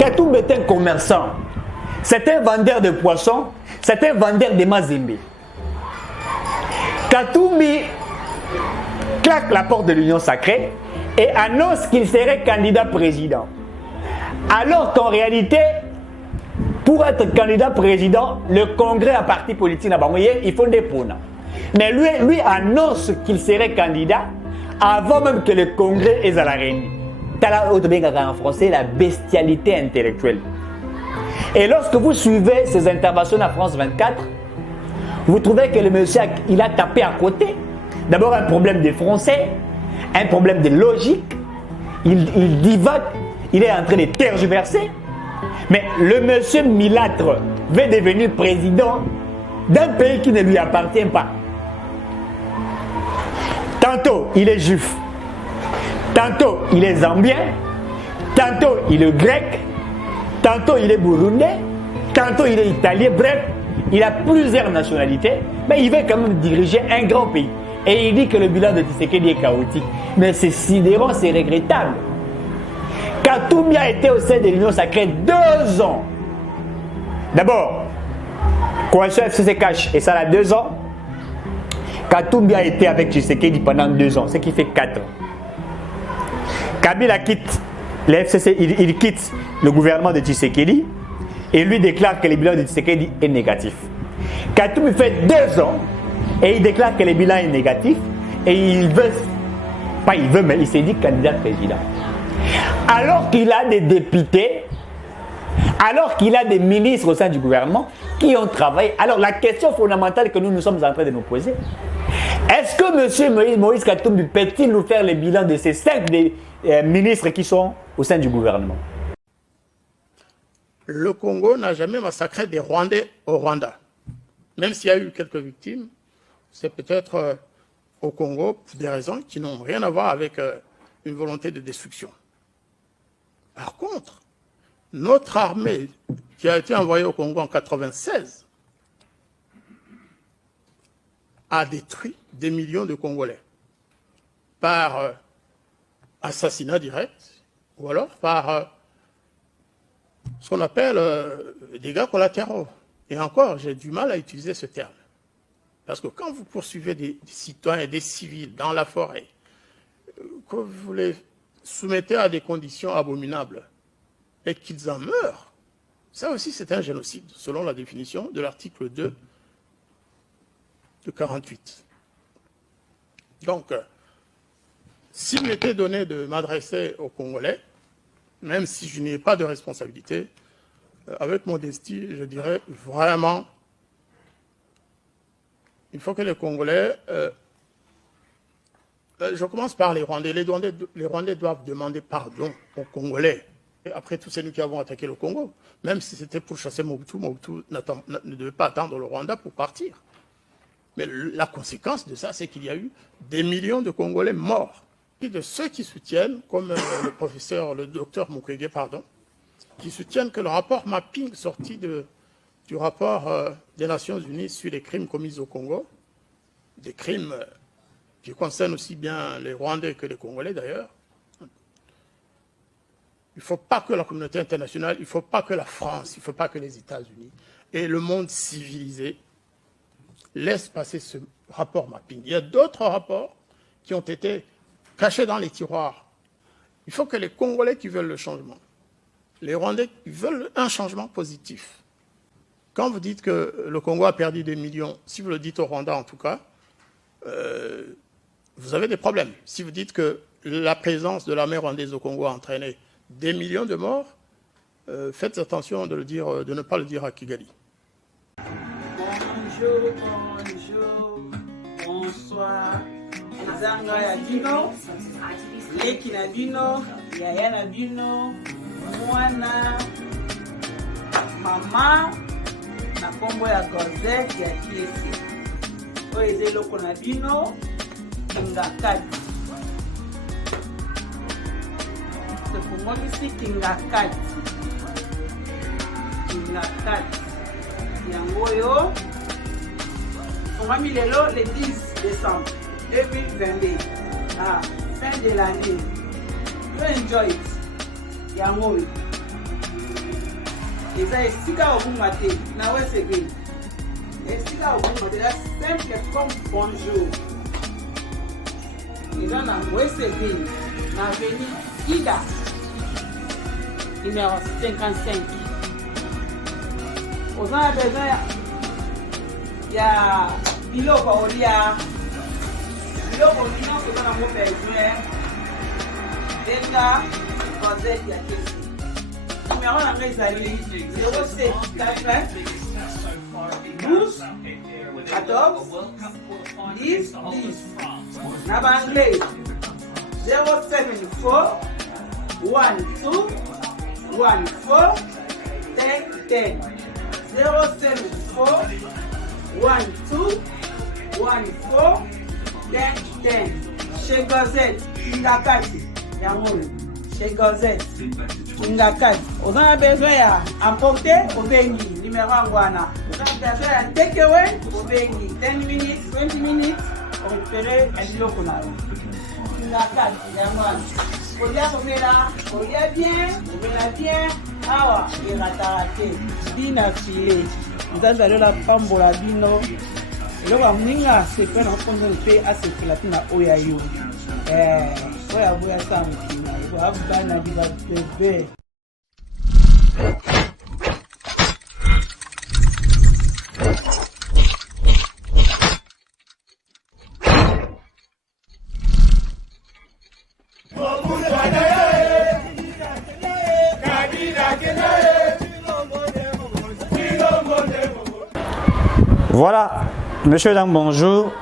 Katumbi est un commerçant. C'est un vendeur de poissons. C'est un vendeur de mazembe. Katumbi claque la porte de l'Union sacrée et annonce qu'il serait candidat président. Alors qu'en réalité, pour être candidat président, le congrès à parti politique, il faut des points. Mais lui annonce qu'il serait candidat avant même que le congrès ait à la réunion. En français, la bestialité intellectuelle. Et lorsque vous suivez ces interventions à France 24, vous trouvez que le monsieur il a tapé à côté. D'abord un problème de français, un problème de logique. Il divague, il est en train de tergiverser. Mais le monsieur Milâtre veut devenir président d'un pays qui ne lui appartient pas. Tantôt il est juif, tantôt il est zambien, tantôt il est grec, tantôt il est burundais, tantôt il est italien, bref, il a plusieurs nationalités, mais il veut quand même diriger un grand pays. Et il dit que le bilan de Tshisekedi est chaotique. Mais c'est sidérant, c'est regrettable. Katumbi a été au sein de l'Union sacrée 2 ans. D'abord, coalition FCC cache, et ça a 2 ans. Katumbi a été avec Tshisekedi pendant 2 ans, ce qui fait 4 ans. Kabila quitte le FCC, il quitte le gouvernement de Tshisekedi et lui déclare que le bilan de Tshisekedi est négatif. Katumbi fait 2 ans et il déclare que le bilan est négatif et il veut, pas il veut, mais il s'est dit candidat président. Alors qu'il a des députés, alors qu'il a des ministres au sein du gouvernement qui ont travaillé. Alors la question fondamentale que nous sommes en train de nous poser, est-ce que M. Moïse Katumbi peut-il nous faire le bilan de ces 5 ministres qui sont au sein du gouvernement? Le Congo n'a jamais massacré des Rwandais au Rwanda. Même s'il y a eu quelques victimes, c'est peut-être au Congo pour des raisons qui n'ont rien à voir avec une volonté de destruction. Par contre, notre armée qui a été envoyée au Congo en 1996 a détruit des millions de Congolais par assassinat direct ou alors par ce qu'on appelle dégâts collatéraux. Et encore, j'ai du mal à utiliser ce terme. Parce que quand vous poursuivez des citoyens et des civils dans la forêt, que vous les soumettez à des conditions abominables et qu'ils en meurent, ça aussi c'est un génocide, selon la définition de l'article 2 de 48. Donc, s'il m'était donné de m'adresser aux Congolais, même si je n'ai pas de responsabilité, avec modestie, je dirais vraiment, il faut que les Congolais, je commence par les Rwandais. Les Rwandais doivent demander pardon aux Congolais. Et après tout, c'est nous qui avons attaqué le Congo. Même si c'était pour chasser Mobutu, Mobutu ne devait pas attendre le Rwanda pour partir. Mais la conséquence de ça, c'est qu'il y a eu des millions de Congolais morts. Et de ceux qui soutiennent, comme le docteur Mukwege, pardon, qui soutiennent que le rapport mapping sorti du rapport des Nations Unies sur les crimes commis au Congo, des crimes qui concernent aussi bien les Rwandais que les Congolais d'ailleurs, il ne faut pas que la communauté internationale, il ne faut pas que la France, il ne faut pas que les États-Unis et le monde civilisé laissent passer ce rapport mapping. Il y a d'autres rapports qui ont été cachés dans les tiroirs. Il faut que les Congolais qui veulent le changement, les Rwandais qui veulent un changement positif. Quand vous dites que le Congo a perdu des millions, si vous le dites au Rwanda en tout cas, vous avez des problèmes. Si vous dites que la présence de l'armée rwandaise au Congo a entraîné des millions de morts, faites attention de ne pas le dire à Kigali. Bonjour, bonjour, bonsoir. Zanga ya bino, leki na bino, yaya na bino, mwana, mama, na kombo ya Cosette ya Kiesi. Oyo eza eloko na bino, kingakati. Tofungolisi kingakati. Kingakati. Yango oyo, fungami lelo le 10 décembre 2022. Fin de l'année. You enjoy it. Yango oyo. eza esika obunga te na wesegeli esika obunga te eza simple comme bonjour eza na wesegeli na avenue Ida numéro 55 oza na besoin ya biloko olia biloko nyonso oza nango besoin benga gazete ya kesi numéro nanga ezali 074 12 14 10 10 na baanglais 074 12 14 10 10 074 12 14 10 10 chez Gazette Ingakati yango chez Gazette Ingakati oza na besoin ya emporter obengi numéro yango wana oza na besoin ya takeaway obengi 10 minutes 20 minutes orepere biloko na yo Ingakati yango wana kolia bien awa erataka te bina file nzambe alola pambola bino eloko ya moninga sepe na okonzoni mpe asepela ntina oyo ayo oyo aboya sa mokina abana liba bebe. Voilà, monsieur, dame, bonjour.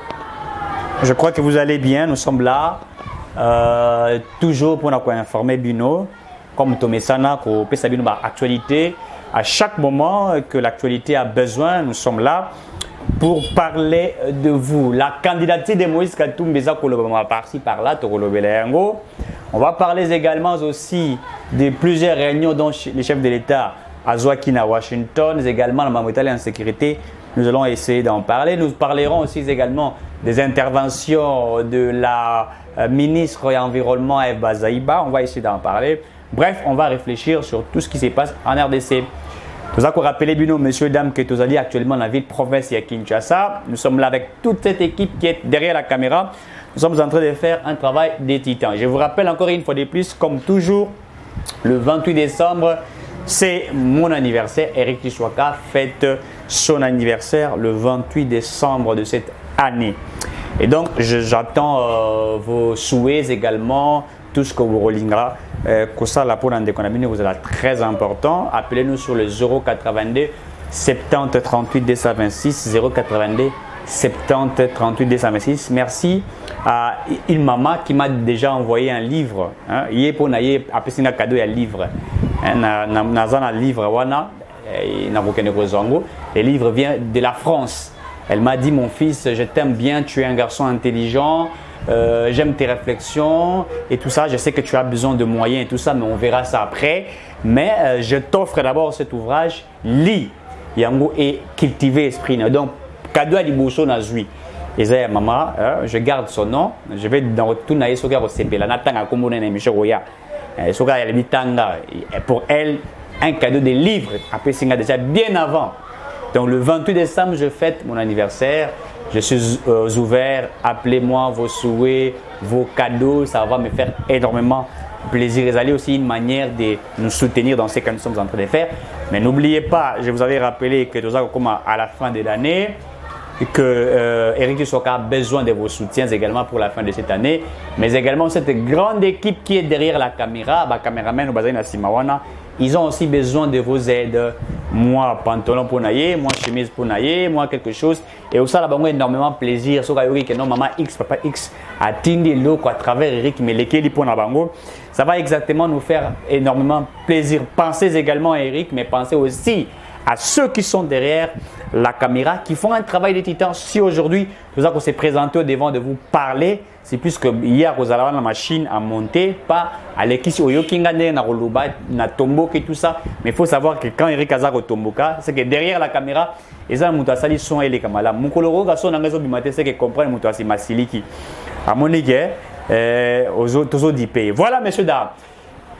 Je crois que vous allez bien. Nous sommes là, toujours pour nous informer Bino, comme Tomesana, pour Pesabino actualité. À chaque moment que l'actualité a besoin, nous sommes là pour parler de vous. La candidature de Moïse Katumbi Beza Kolobama par-ci par-là, Torolobelengo. On va parler également aussi de plusieurs réunions dont les chefs de l'État à Joaquin à Washington, également la Mamouitali en sécurité. Nous allons essayer d'en parler. Nous parlerons aussi également des interventions de la ministre de l'Environnement, Eve Bazaïba. On va essayer d'en parler. Bref, on va réfléchir sur tout ce qui se passe en RDC. Nous allons rappeler, Bino, messieurs, dames, que nous allons actuellement dans la ville province de Kinshasa. Nous sommes là avec toute cette équipe qui est derrière la caméra. Nous sommes en train de faire un travail des titans. Je vous rappelle encore une fois de plus, comme toujours, le 28 décembre, c'est mon anniversaire. Eric Tishwaka fête son anniversaire le 28 décembre de cette année. Et donc, j'attends vos souhaits également, tout ce que vous relingera. Kosa la pour vous êtes très important. Appelez-nous sur le 082 70 38 226 082 70 38 226. Merci à une maman qui m'a déjà envoyé un livre. Il est pour un cadeau un livre. Un livre wana. Le livre vient de la France. Elle m'a dit, mon fils, je t'aime bien, tu es un garçon intelligent, j'aime tes réflexions et tout ça. Je sais que tu as besoin de moyens et tout ça, mais on verra ça après. Mais je t'offre d'abord cet ouvrage, lis yango et cultiver l'esprit. Donc, cadeau à Liboso Nazui. Et ça, maman, je garde son nom. Je vais dans tout naïe soga au CP. La natanga komone na Michel Roya. Soga elle mitanga. Pour elle, un cadeau de livres. Après, c'est déjà bien avant. Donc, le 28 décembre, je fête mon anniversaire. Je suis ouvert. Appelez-moi vos souhaits, vos cadeaux. Ça va me faire énormément plaisir. Et c'est aussi une manière de nous soutenir dans ce que nous sommes en train de faire. Mais n'oubliez pas, je vous avais rappelé que nous avons à la fin de l'année, que Eric Tishwaka a besoin de vos soutiens également pour la fin de cette année, mais également cette grande équipe qui est derrière la caméra, caméraman Bazana Simawana, ils ont aussi besoin de vos aides. Moi, pantalon pour nailler, moi, chemise pour nailler, moi, quelque chose. Et aussi, là, énormément plaisir. So, que non, maman X, papa X, a tindi l'eau à travers Eric, mais lesquels pour Nabango. Ça va exactement nous faire énormément plaisir. Pensez également à Eric, mais pensez aussi à ceux qui sont derrière la caméra, qui font un travail de titan. Si aujourd'hui, nous avons s'est présenté au devant de vous parler, c'est plus que hier, vous allez avoir la machine à monter, pas à l'équipe au Yokingane, na Roluba, na Tomboka et tout ça. Mais il faut savoir que quand Eric Azar au Tomboka, c'est que derrière la caméra, les gens qui sont sont et les caméras. Mon coloro, garçon, dans les matin, c'est que comprennent que c'est Masiliki. À mon égard, aux autres pays. Voilà, messieurs, dames.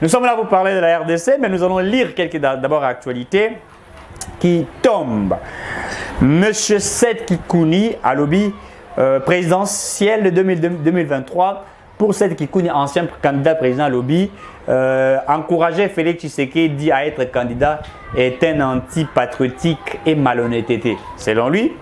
Nous sommes là pour parler de la RDC, mais nous allons lire quelques d'abord actualités qui tombent. Monsieur Seth Kikouni à lobby présidentiel de 2023 pour Seth Kikouni, ancien candidat président à lobby, encourager Félix Tshisekedi à être candidat est un anti-patriotique et malhonnêteté. Selon lui,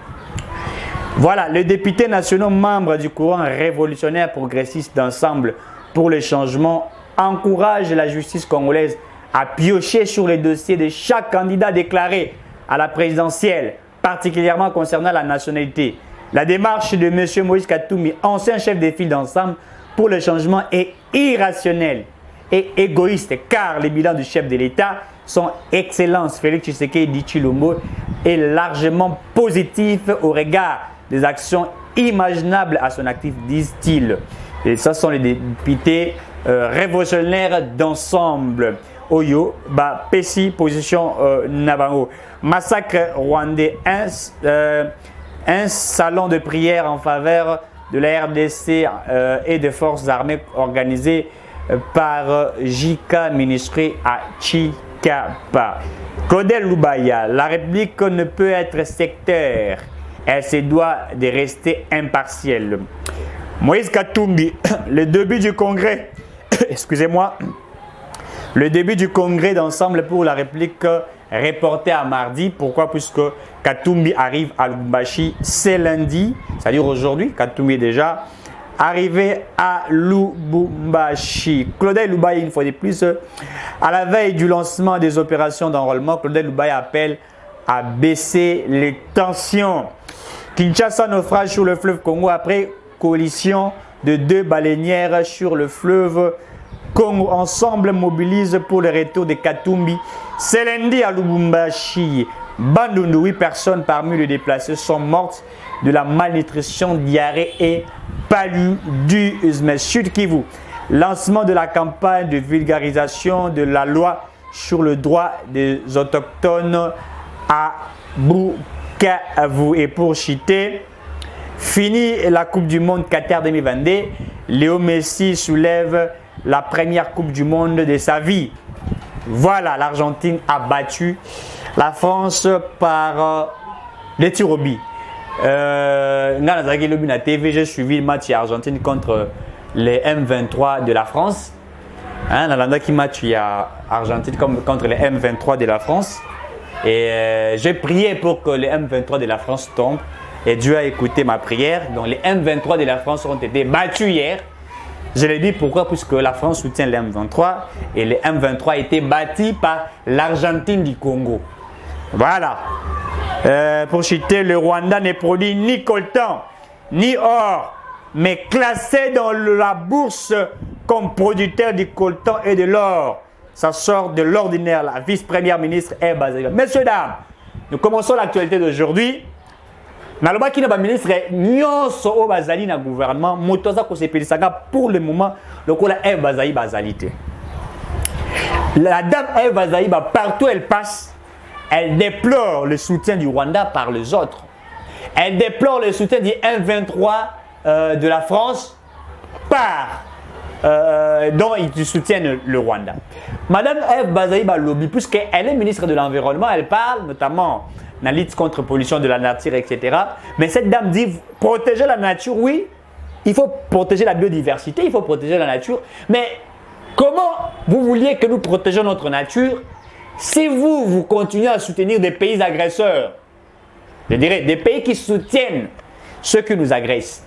voilà, les députés nationaux membres du courant révolutionnaire progressiste d'ensemble pour le changement encouragent la justice congolaise à piocher sur les dossiers de chaque candidat déclaré à la présidentielle, particulièrement concernant la nationalité. La démarche de M. Moïse Katumbi, ancien chef des files d'ensemble pour le changement, est irrationnelle et égoïste car les bilans du chef de l'État, son Excellence Félix Tshisekedi Tshilombo, est largement positif au regard des actions imaginables à son actif, disent-ils. Et ça sont les députés révolutionnaires d'ensemble. Oyo, Pessi, position Nabango. Massacre rwandais, un salon de prière en faveur de la RDC et des forces armées organisé par JK Ministry à Chikapa. Claudel Lubaya, la République ne peut être sectaire. Elle se doit de rester impartielle. Moïse Katumbi, le début du congrès, excusez-moi, le début du congrès d'ensemble pour la République reporté à mardi. Pourquoi? Puisque Katumbi arrive à Lubumbashi, c'est lundi, c'est-à-dire aujourd'hui. Katumbi est déjà arrivé à Lubumbashi. Claudel Lubaya, une fois de plus, à la veille du lancement des opérations d'enrôlement, Claudel Lubaya appelle à baisser les tensions. Kinshasa naufrage sur le fleuve Congo après coalition de 2 baleinières sur le fleuve Congo. Ensemble mobilise pour le retour de Katumbi. C'est lundi à Lubumbashi. Bandundu, 8 personnes parmi les déplacés sont mortes de la malnutrition, diarrhée et paludisme. Sud Kivu, lancement de la campagne de vulgarisation de la loi sur le droit des autochtones à Bukavu. Et pour Chité, fini la Coupe du Monde Qatar 2022, Léo Messi soulève la première Coupe du Monde de sa vie. Voilà, l'Argentine a battu la France par les tirs au but. J'ai suivi le match Argentine contre les M23 de la France. Dans le match, il y a Argentine contre les M23 de la France. Et j'ai prié pour que les M23 de la France tombent. Et Dieu a écouté ma prière. Donc les M23 de la France ont été battus hier. Je l'ai dit pourquoi? Puisque la France soutient les M23 et les M23 a été battus par l'Argentine du Congo. Voilà. Pour citer, le Rwanda ne produit ni coltan ni or, mais classé dans la bourse comme producteur du coltan et de l'or. Ça sort de l'ordinaire. La vice-première ministre est basée. Messieurs, dames, nous commençons l'actualité d'aujourd'hui. Nalobaki na ba ministre nyonso o bazali na gouvernement motoza ko sepelisaka pour le moment lokola Eve Bazali bazalité. La dame Eve Bazali partout elle passe, elle déplore le soutien du Rwanda par les autres. Elle déplore le soutien du M23 de la France par dont ils soutiennent le Rwanda. Madame Eve Bazali lobby puisqu'elle est ministre de l'Environnement, elle parle notamment la lutte contre la pollution de la nature, etc. Mais cette dame dit protéger la nature, oui, il faut protéger la biodiversité, il faut protéger la nature. Mais comment vous vouliez que nous protégions notre nature si vous continuez à soutenir des pays agresseurs? Je dirais des pays qui soutiennent ceux qui nous agressent.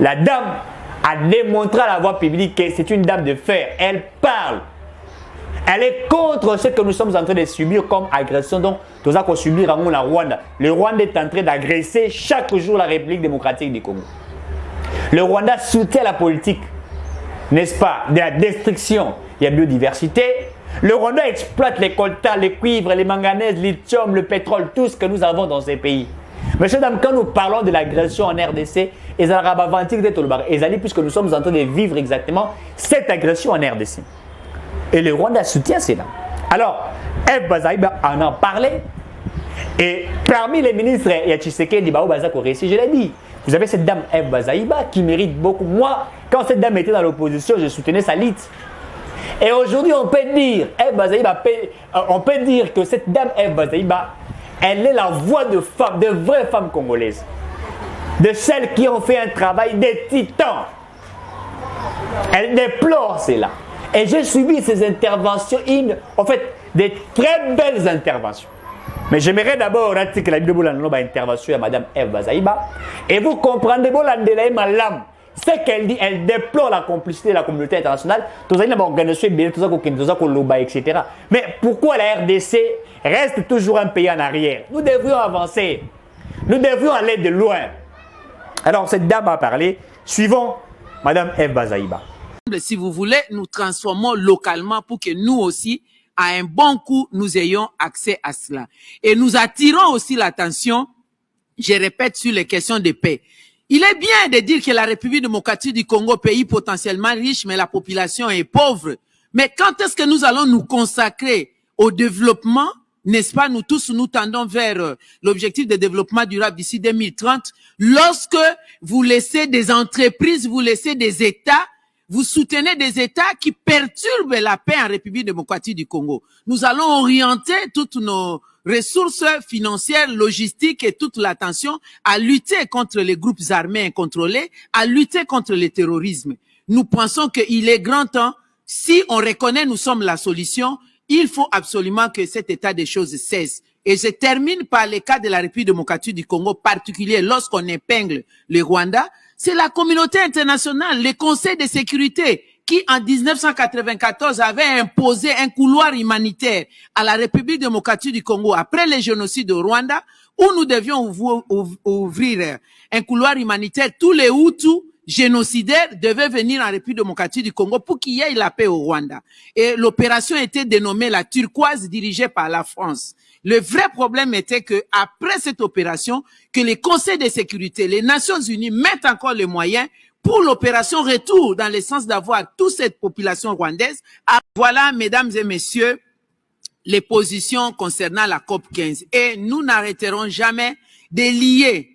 La dame a démontré à la voie publique que c'est une dame de fer. Elle parle. Elle est contre ce que nous sommes en train de subir comme agression. Donc, tout ça qu'on subit en Rwanda. Le Rwanda est en train d'agresser chaque jour la République démocratique du Congo. Le Rwanda soutient la politique, n'est-ce pas, de la destruction de la biodiversité. Le Rwanda exploite les coltan, les cuivres, les manganèses, le lithium, le pétrole, tout ce que nous avons dans ces pays. Monsieur, dame, quand nous parlons de l'agression en RDC, puisque nous sommes en train de vivre exactement cette agression en RDC. Et le Rwanda soutient cela. Alors, Eve Bazali en a parlé. Et parmi les ministres, il y a Tshisekedi Bazako Réci, je l'ai dit. Vous avez cette dame Eve Bazali qui mérite beaucoup. Moi, quand cette dame était dans l'opposition, je soutenais sa lutte. Et aujourd'hui, on peut dire, on peut dire que cette dame Ève Bazaïba, elle est la voix de femmes, de vraies femmes congolaises. De celles qui ont fait un travail des titans. Elle déplore cela. Et j'ai suivi ces interventions, en fait, des très belles interventions. Mais j'aimerais d'abord que la vidéo intervention à Mme Ève Bazaïba. Et vous comprendrez, ce qu'elle dit, elle déplore la complicité de la communauté internationale. Etc. Mais pourquoi la RDC reste toujours un pays en arrière? Nous devrions avancer. Nous devrions aller de loin. Alors, cette dame a parlé. Suivons Mme Ève Bazaïba. Si vous voulez, nous transformons localement pour que nous aussi, à un bon coup, nous ayons accès à cela. Et nous attirons aussi l'attention, je répète, sur les questions de paix. Il est bien de dire que la République démocratique du Congo, pays potentiellement riche, mais la population est pauvre. Mais quand est-ce que nous allons nous consacrer au développement? N'est-ce pas, nous tous, nous tendons vers l'objectif de développement durable d'ici 2030. Lorsque vous laissez des entreprises, vous laissez des États, vous soutenez des États qui perturbent la paix en République démocratique du Congo. Nous allons orienter toutes nos ressources financières, logistiques et toute l'attention à lutter contre les groupes armés incontrôlés, à lutter contre le terrorisme. Nous pensons qu'il est grand temps, si on reconnaît nous sommes la solution, il faut absolument que cet état des choses cesse. Et je termine par le cas de la République démocratique du Congo, particulier lorsqu'on épingle le Rwanda. C'est la communauté internationale, le Conseil de sécurité, qui en 1994 avait imposé un couloir humanitaire à la République démocratique du Congo après le génocide au Rwanda, où nous devions ouvrir un couloir humanitaire. Tous les Hutus génocidaires devaient venir en République démocratique du Congo pour qu'il y ait la paix au Rwanda. Et l'opération était dénommée la Turquoise, dirigée par la France. Le vrai problème était que après cette opération, que les conseils de sécurité, les Nations Unies mettent encore les moyens pour l'opération retour, dans le sens d'avoir toute cette population rwandaise. Voilà, mesdames et messieurs, les positions concernant la COP 15. Et nous n'arrêterons jamais de lier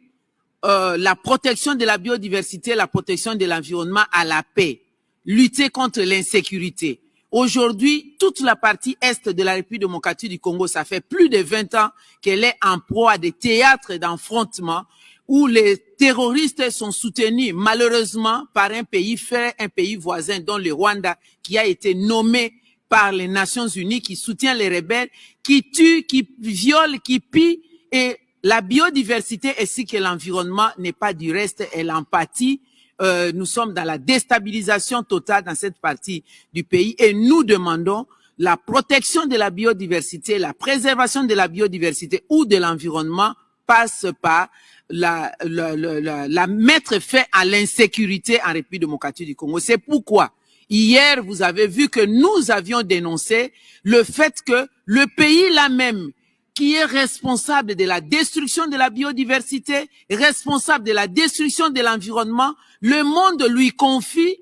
la protection de la biodiversité, la protection de l'environnement à la paix, lutter contre l'insécurité. Aujourd'hui, toute la partie est de la République démocratique du Congo, ça fait plus de 20 ans qu'elle est en proie à des théâtres d'affrontement où les terroristes sont soutenus malheureusement par un pays frère, un pays voisin, dont le Rwanda, qui a été nommé par les Nations Unies, qui soutient les rebelles, qui tue, qui viole, qui pille, et la biodiversité ainsi que l'environnement n'est pas du reste, elle en pâtit. Nous sommes dans la déstabilisation totale dans cette partie du pays et nous demandons la protection de la biodiversité, la préservation de la biodiversité ou de l'environnement passe par la mettre fin à l'insécurité en République démocratique du Congo. C'est pourquoi hier, vous avez vu que nous avions dénoncé le fait que le pays là même qui est responsable de la destruction de la biodiversité, responsable de la destruction de l'environnement, le monde lui confie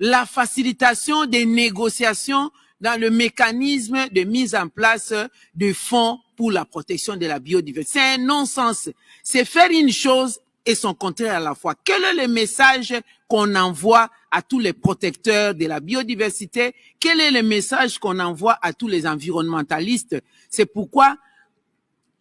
la facilitation des négociations dans le mécanisme de mise en place de fonds pour la protection de la biodiversité. C'est un non-sens. C'est faire une chose et son contraire à la fois. Quel est le message qu'on envoie à tous les protecteurs de la biodiversité? Quel est le message qu'on envoie à tous les environnementalistes? C'est pourquoi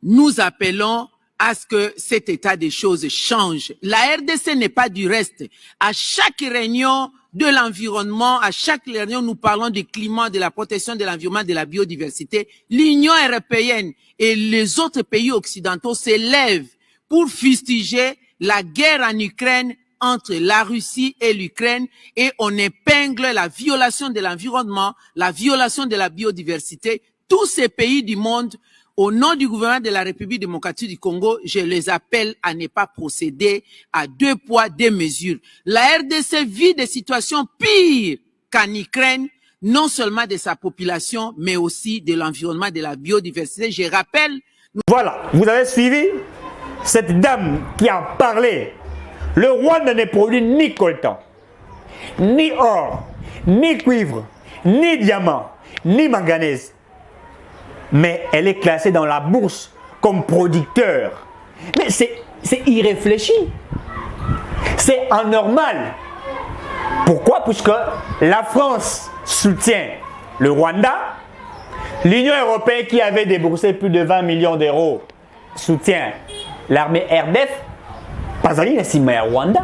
nous appelons à ce que cet état des choses change. La RDC n'est pas du reste. À chaque réunion de l'environnement, à chaque réunion, nous parlons du climat, de la protection de l'environnement, de la biodiversité. L'Union européenne et les autres pays occidentaux s'élèvent pour fustiger la guerre en Ukraine entre la Russie et l'Ukraine et on épingle la violation de l'environnement, la violation de la biodiversité. Tous ces pays du monde, au nom du gouvernement de la République démocratique du Congo, je les appelle à ne pas procéder à deux poids, deux mesures. La RDC vit des situations pires qu'en Ukraine, non seulement de sa population, mais aussi de l'environnement, de la biodiversité. Je rappelle... Voilà, vous avez suivi cette dame qui a parlé. Le Rwanda ne produit ni coltan, ni or, ni cuivre, ni diamant, ni manganèse. Mais elle est classée dans la bourse comme producteur. Mais c'est irréfléchi. C'est anormal. Pourquoi? Puisque la France soutient le Rwanda, l'Union européenne qui avait déboursé plus de 20 millions d'euros soutient l'armée RDF, pas en Rwanda.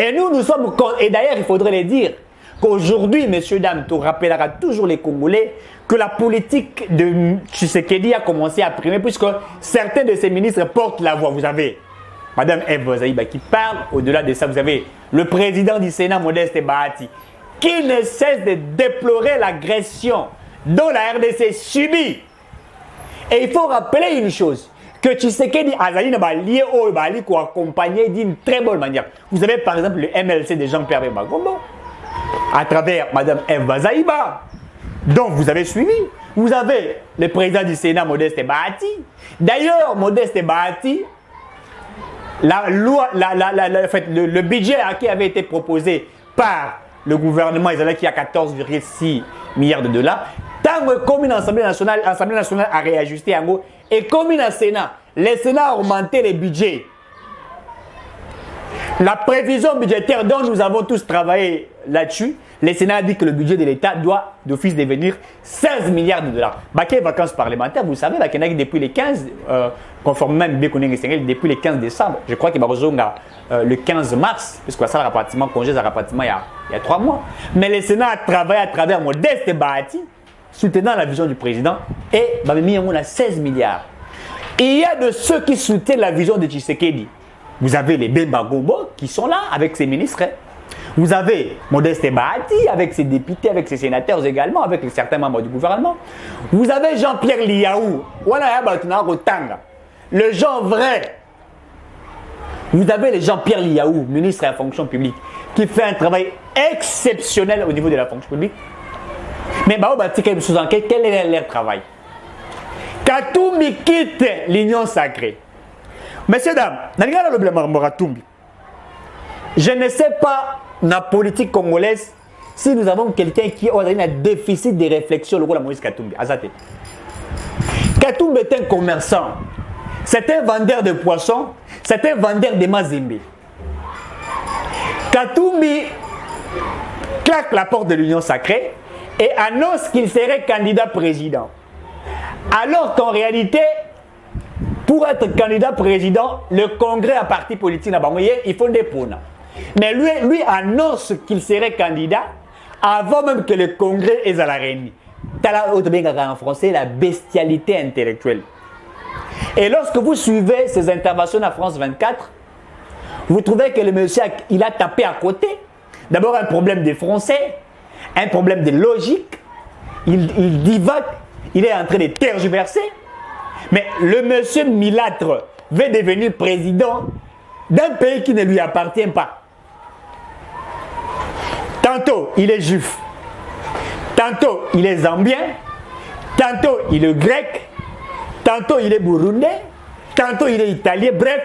Et nous sommes, et d'ailleurs il faudrait le dire, qu'aujourd'hui, messieurs, dames, tu rappellera toujours les Congolais que la politique de Tshisekedi a commencé à primer puisque certains de ses ministres portent la voix. Vous avez Madame Eve Zaïba qui parle, au-delà de ça, vous avez le président du Sénat, Modeste Bahati, qui ne cesse de déplorer l'agression dont la RDC subit. Et il faut rappeler une chose, que Tshisekedi Azali n'a lié au Bali pour accompagner d'une très bonne manière. Vous avez par exemple le MLC de Jean-Pierre Bagombo, à travers Madame Eve Zaïba, dont vous avez suivi. Vous avez le président du Sénat, Modeste Bahati. D'ailleurs, Modeste Bahati, le budget qui avait été proposé par le gouvernement israélien qui a 14,6 milliards de dollars, tant que comme l'Assemblée nationale a réajusté en gros, et comme le Sénat a augmenté les budgets. La prévision budgétaire dont nous avons tous travaillé là-dessus, le Sénat a dit que le budget de l'État doit d'office devenir 16 milliards de dollars. Baké vacances parlementaires, vous savez, depuis les 15, conformément à depuis le 15 décembre, je crois qu'il va rejoindre le 15 mars, puisque ça a pratiquement congé, ça a pratiquement il y a 3 mois. Mais le Sénat a travaillé à travers Modeste Bahati, soutenant la vision du président, et on a 16 milliards. Il y a de ceux qui soutiennent la vision de Tshisekedi. Vous avez les Bemba Gombo qui sont là avec ses ministres. Vous avez Modeste Bahati avec ses députés, avec ses sénateurs également, avec certains membres du gouvernement. Vous avez Jean-Pierre Liaou, le Jean vrai. Vous avez le Jean-Pierre Liaou, ministre de la fonction publique, qui fait un travail exceptionnel au niveau de la fonction publique. Mais quel est leur travail? Katumbi quitte l'Union sacrée. Messieurs, dames, je ne sais pas dans la politique congolaise si nous avons quelqu'un qui a un déficit de réflexion, le rôle de Moïse Katumbi. Katumbi est un commerçant, c'est un vendeur de poissons, c'est un vendeur de mazembe. Katumbi claque la porte de l'Union sacrée et annonce qu'il serait candidat président. Alors qu'en réalité, pour être candidat président, le congrès à parti politique, il faut des points. Mais lui annonce qu'il serait candidat avant même que le congrès ait à la réunion. En français, la bestialité intellectuelle. Et lorsque vous suivez ces interventions à France 24, vous trouvez que le monsieur il a tapé à côté. D'abord un problème de français, un problème de logique. Il divague, il est en train de tergiverser. Mais le monsieur Milâtre veut devenir président d'un pays qui ne lui appartient pas. Tantôt il est juif, tantôt il est zambien, tantôt il est grec, tantôt il est burundais, tantôt il est italien, bref,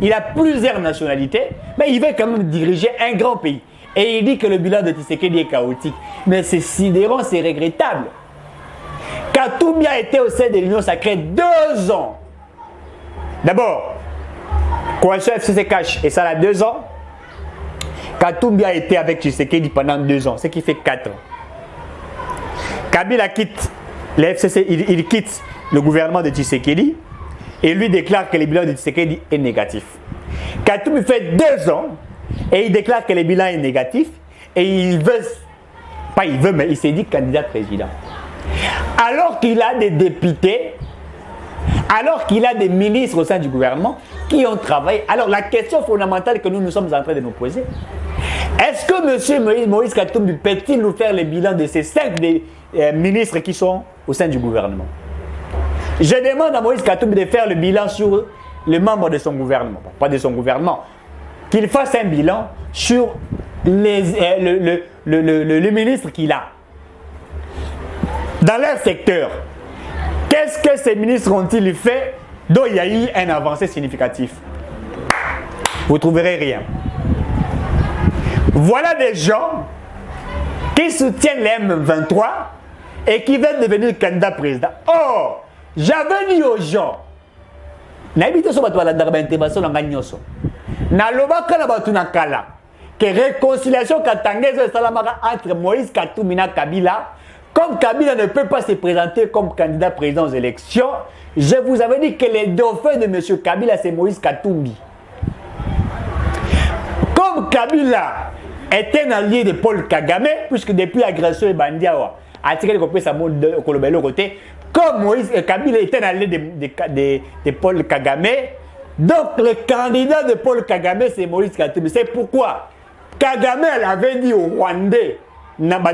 il a plusieurs nationalités, mais il veut quand même diriger un grand pays. Et il dit que le bilan de Tshisekedi est chaotique. Mais c'est sidérant, c'est regrettable. Katumbi a été au sein de l'Union sacrée 2 ans. D'abord, coalition FCC cache, et ça a 2 ans. Katumbi a été avec Tshisekedi pendant 2 ans, ce qui fait 4 ans. Kabila quitte le FCC, il quitte le gouvernement de Tshisekedi et lui déclare que le bilan de Tshisekedi est négatif. Katumbi fait 2 ans et il déclare que le bilan est négatif et il veut, pas il veut, mais il s'est dit candidat président. Alors qu'il a des députés, alors qu'il a des ministres au sein du gouvernement qui ont travaillé. Alors la question fondamentale que nous sommes en train de nous poser, est-ce que M. Moïse Katumbi peut-il nous faire le bilan de ces 5 ministres qui sont au sein du gouvernement? Je demande à Moïse Katumbi de faire le bilan sur les membres de son gouvernement, pas de son gouvernement, qu'il fasse un bilan sur le ministre qu'il a. Dans leur secteur, qu'est-ce que ces ministres ont-ils fait dont il y a eu un avancée significatif? Vous ne trouverez rien. Voilà des gens qui soutiennent les M23 et qui veulent devenir candidat président. Or, j'avais dit aux gens, n'habitez pas la intervention dans Gagnoso. Nalobaka na batu nakala. que réconciliation katangaise et salamara entre Moïse Katumbi et Kabila, comme Kabila ne peut pas se présenter comme candidat président aux élections, je vous avais dit que le dauphin de M. Kabila, c'est Moïse Katumbi. Comme Kabila est un allié de Paul Kagame, puisque depuis l'agression de Bandiawa, a tiré le côté, comme Moïse Kabila est un allié de Paul Kagame, donc le candidat de Paul Kagame, c'est Moïse Katumbi. C'est pourquoi Kagame avait dit aux Rwandais,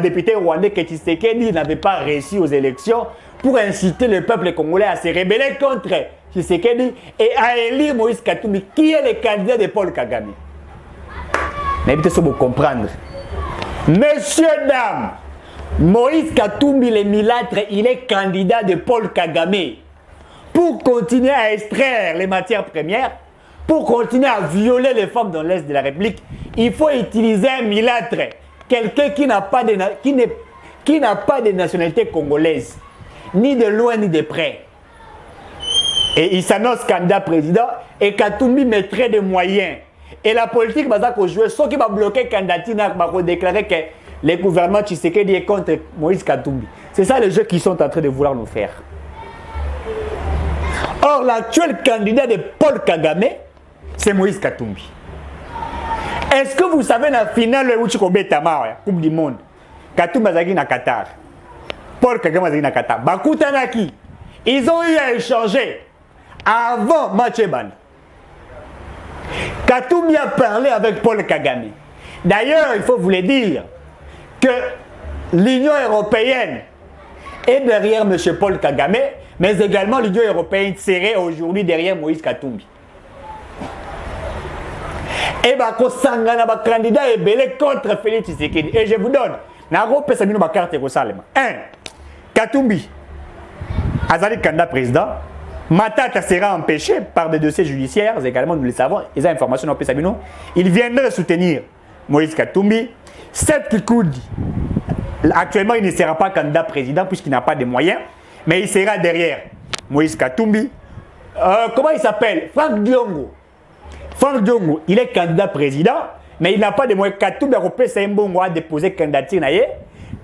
député rwandais, que Tshisekedi n'avait pas réussi aux élections pour inciter le peuple congolais à se rebeller contre Tshisekedi et à élire Moïse Katumbi, qui est le candidat de Paul Kagame. Mais peut-être vous comprendre. Messieurs, dames, Moïse Katumbi, le milâtre, il est candidat de Paul Kagame. Pour continuer à extraire les matières premières, pour continuer à violer les femmes dans l'Est de la République, il faut utiliser un milâtre, quelqu'un qui n'a pas de nationalité congolaise, ni de loin ni de près. Et il s'annonce candidat président et Katumbi mettrait des moyens. Et la politique va jouer, ceux qui vont bloquer le candidat, vont déclarer que le gouvernement Tshisekedi est contre Moïse Katumbi. C'est ça le jeu qu'ils sont en train de vouloir nous faire. Or, l'actuel candidat de Paul Kagame, c'est Moïse Katumbi. Est-ce que vous savez la finale où tu combats Tamar, Coupe du Monde, Katumbi Azagi na Qatar, Paul Kagame Azagi na Qatar, Bakutanaki, ils ont eu à échanger avant Matcheban. Katumbi a parlé avec Paul Kagame. D'ailleurs, il faut vous le dire que l'Union européenne est derrière M. Paul Kagame, mais également l'Union européenne serait aujourd'hui derrière Moïse Katumbi. Et Bakosangana, le candidat est belé contre Félix Tshisekedi. Et je vous donne, Narope Sabino Bakarte Kosalema. 1. Katumbi, Azali candidat président. Matata sera empêché par des dossiers judiciaires, également nous le savons, les informations Narope Sabino. Il viendrait soutenir Moïse Katumbi. 7 Kikoudi. Actuellement, il ne sera pas candidat président puisqu'il n'a pas de moyens, mais il sera derrière Moïse Katumbi. Comment il s'appelle? Franck Diongo. Franck Diongo, il est candidat président, mais il n'a pas de moyens. Katumbi a déposé candidature.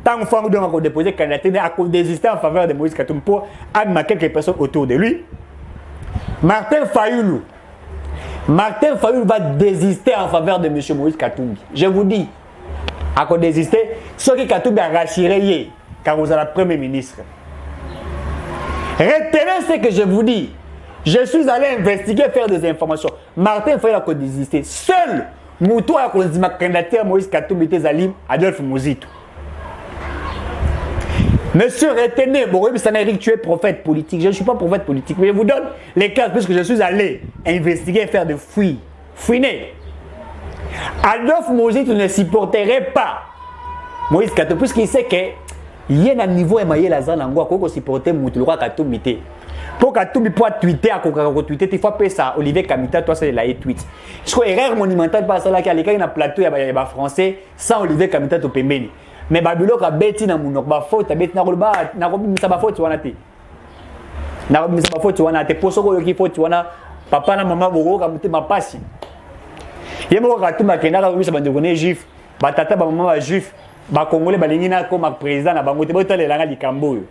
Tant que Franck Diongo a déposé candidature, il a désisté en faveur de Moïse Katumbi pour amener quelques personnes autour de lui. Martin Fayoulou. Martin Fayoulou va désister en faveur de M. Moïse Katumbi. Je vous dis, à quoi désister, ce que Katumbi a rassuré, car vous êtes le Premier ministre. Retenez ce que je vous dis. Je suis allé investiguer, faire des informations. Martin Fayoulou a désisté. Seul Moutou a dit ma candidature Moïse Katumbi était Zalim Adolphe Mouzito. Monsieur, retenez, bon, oui, ça n'a rien que tu es prophète politique. Je ne suis pas prophète politique, mais je vous donne les cas puisque je suis allé investiguer, faire des fouiner. Adolphe Mouzito ne supporterait pas Moïse Katumbi puisqu'il sait qu'il y a un niveau émaillé la zone en quoi supporter Moutoulora Katumbi. Pour Katumbi pour tweeter, à tweeter, il faut payer ça. Olivier Kamita, toi, c'est la tweet. Je crois erreur monumentale par ça là qu'il y a un plateau, il y a français sans Olivier Kamita au Pembeni. Mais Babylone a bêti dans mon ba faute, a bêti na rolba, na robi misaba faute tu wanate. Na robi misaba faute tu wanate. Posoko yoki faute tu wana. Papa na maman boro ka muté ma pasi. Yemo ka tuma kena ka misaba ndongone juif. Ba tata ba maman ba juif. Ba congolais ba lingi na comme président na bango te bo tole langa likambo yo.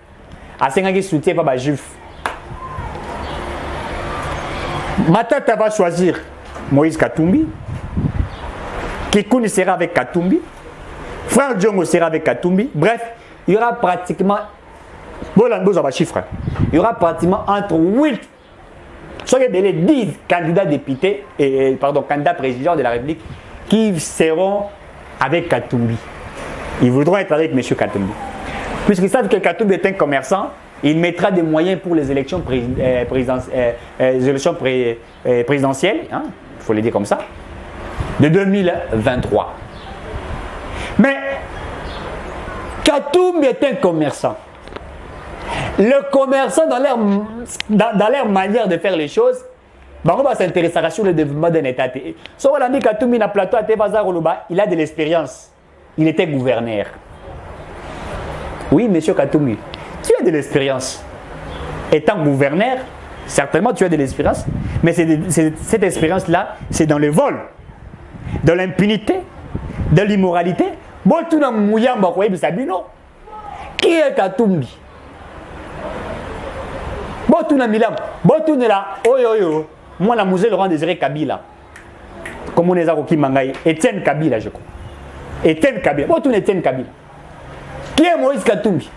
Asenga ki soutien pa ba juif. Matata va choisir Moïse Katumbi. Kikouni sera avec Katumbi. Frère Diongo sera avec Katumbi. Bref, il y aura pratiquement, il y aura pratiquement entre 8, soit les 10 candidats députés, candidats présidents de la République qui seront avec Katumbi. Ils voudront être avec M. Katumbi. Puisqu'ils savent que Katumbi est un commerçant, il mettra des moyens pour les élections présidentielles, hein, il faut le dire comme ça, de 2023. Mais Katumbi est un commerçant. Le commerçant, dans leur manière de faire les choses, on va s'intéresser sur le développement d'un État. So, on a dit Katumbi na plateau à Tevazaroluba, il a de l'expérience. Il était gouverneur. Oui, monsieur Katumbi, tu as de l'expérience. Étant gouverneur, certainement tu as de l'expérience, mais cette expérience-là, c'est dans le vol, dans l'impunité, de l'immoralité. Botuna Mouyamba Koyebi Sabino. Qui est Katumbi? Botuna Milam. Botuna là. Oyo. Moi, la musée Laurent Désiré Kabila. Comme on est à Mangaï. Etienne Kabila, je crois. Etienne Kabila. Botuna Etienne Kabila. Qui est Moïse Katumbi?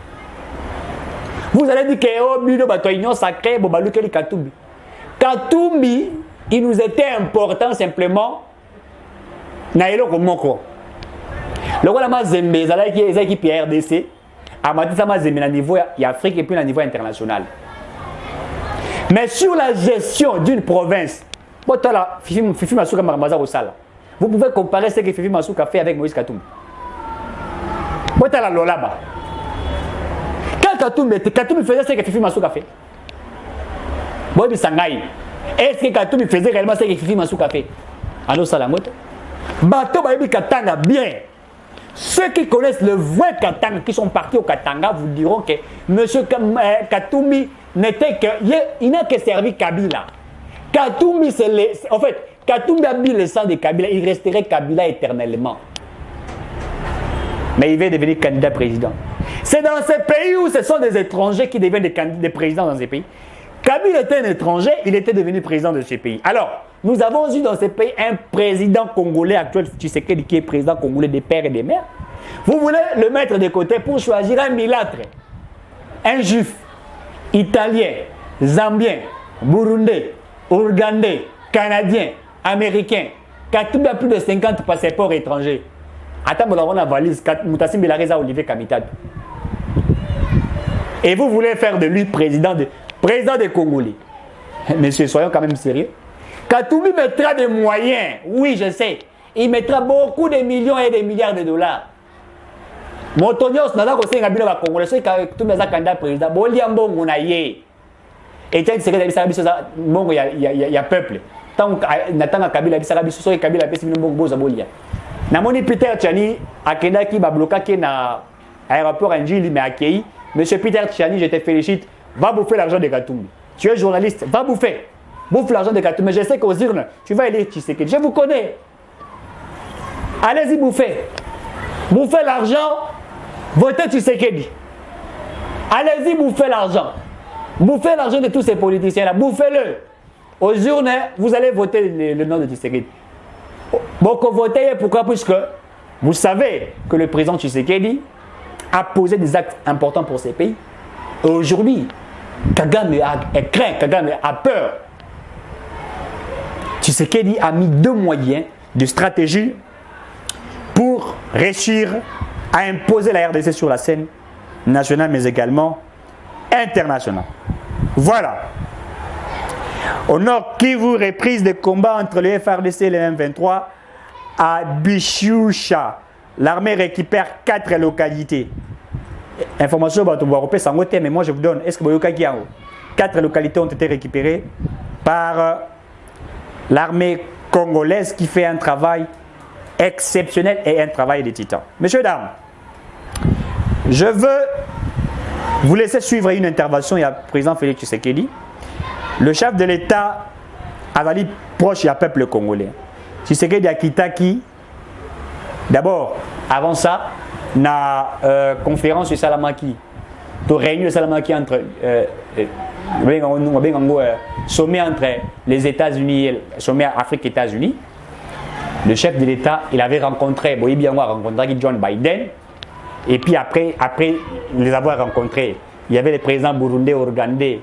Vous allez dire que oh, Bino Batoignon sacré, Bobalou Keli Katumbi. Katumbi, il nous était important simplement. Naïlo Komoko. Le roi de Zembe, c'est l'équipe RDC. A mati sama Zembe à niveau Afrique et puis à niveau international. Mais sur la gestion d'une province, Fifi Masuka Marmaza Rosala, vous pouvez comparer ce que Fifi Masuka fait avec Moïse Katumbi. Botala Lolaba. Quand Katumbi faisait ce que Fifi Masuka fait. Bobi Sangaï. Est-ce que Katumbi faisait réellement ce que Fifi Masuka fait? Alors Salamoto. Bato Babi Katanga bien. Ceux qui connaissent le vrai Katanga, qui sont partis au Katanga, vous diront que M. Katumbi n'était que. Il n'a que servi Kabila. Katumbi, en fait, Katumbi a mis le sang de Kabila, il resterait Kabila éternellement. Mais il va devenir candidat président. C'est dans ces pays où ce sont des étrangers qui deviennent des présidents dans ces pays. Kabila était un étranger, il était devenu président de ce pays. Alors, nous avons eu dans ces pays un président congolais actuel, Tshisekedi, qui est président congolais des pères et des mères. Vous voulez le mettre de côté pour choisir un milâtre, un juif, italien, zambien, burundais, ougandais, canadien, américain. Katumbi a plus de 50 passeports étrangers. Attends, on a la valise, Moutassim Belareza, Olivier Kamitat. Et vous voulez faire de lui président des Congolais. Messieurs, soyons quand même sérieux. Katumbi mettra des moyens, oui, je sais. Il mettra beaucoup de millions et des milliards de dollars. Motonios, n'a pas conseillé Ngabino va Congolais, c'est Katumbi est candidat président. Boliambo Mounaye. Et tiens, c'est que il y a peuple. Tant que Nathan Kabila dit ça, Kabila pèse une bonne boza bolia. Namoni Peter Tchani, à Kendaki, Babloka, qui est dans l'aéroport Njili, mais accueilli. Monsieur Peter Tchani, je te félicite. Va bouffer l'argent de Katumbi. Tu es journaliste, va bouffer. Bouffe l'argent de Katumbi. Mais je sais qu'aux urnes, tu vas élire Tshisekedi. Je vous connais. Allez-y bouffer. Bouffez l'argent, votez Tshisekedi. Allez-y bouffer l'argent. Bouffez l'argent de tous ces politiciens-là. Bouffez-le. Aux urnes, vous allez voter le nom de Tshisekedi. Beaucoup votez, pourquoi? Puisque vous savez que le président Tshisekedi a posé des actes importants pour ces pays. Aujourd'hui, Kagame est craint, Kagame a peur. Tshisekedi a mis 2 moyens de stratégie pour réussir à imposer la RDC sur la scène nationale, mais également internationale. Voilà. Au nord Kivu, reprise des combats entre le FRDC et le M23 à Bichoucha. L'armée récupère 4 localités. Information, mais moi je vous donne. Est-ce que vous avez 4 localités ont été récupérées par l'armée congolaise qui fait un travail exceptionnel et un travail de titan. Messieurs, dames, je veux vous laisser suivre une intervention. Il y a le président Félix Tshisekedi. Le chef de l'État a dit proche du peuple congolais. Tshisekedi a quitté. D'abord, avant ça, na conférence de Salamaki, de réunion de Salamaki entre sommet entre les États-Unis et sommet Afrique-États-Unis. Le chef de l'État, il avait rencontré John Biden, et puis après les avoir rencontrés, il y avait les présidents burundais, ougandais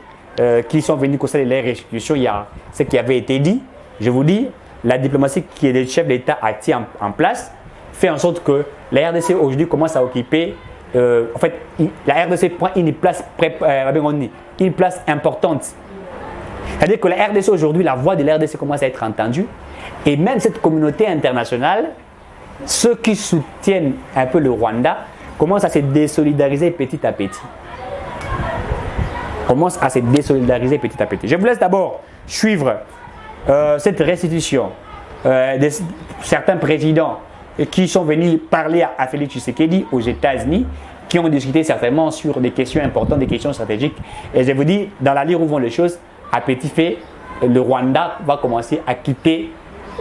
qui sont venus concernant les restitutions. Il y a ce qui avait été dit. Je vous dis, la diplomatie que le chef de l'État a mis en place fait en sorte que la RDC aujourd'hui commence à occuper, en fait, la RDC prend une place importante. C'est-à-dire que la RDC aujourd'hui, la voix de la RDC commence à être entendue, et même cette communauté internationale, ceux qui soutiennent un peu le Rwanda, commencent à se désolidariser petit à petit. Je vous laisse d'abord suivre cette restitution de certains présidents qui sont venus parler à Félix Tshisekedi aux États-Unis, qui ont discuté certainement sur des questions importantes, des questions stratégiques. Et je vous dis, dans la ligne où vont les choses, à petit fait, le Rwanda va commencer à quitter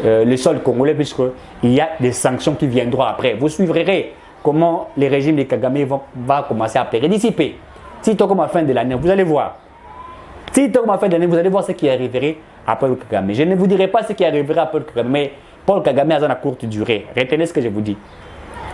le sol congolais, puisqu'il y a des sanctions qui viendront après. Vous suivrez comment les régimes de Kagame vont commencer à pérenniciper. Si tout comme à la fin de l'année, vous allez voir. Si tout comme à la fin de l'année, vous allez voir ce qui arriverait à Paul Kagame. Je ne vous dirai pas ce qui arriverait à Paul Kagame, mais Paul Kagame a une courte durée. Retenez ce que je vous dis.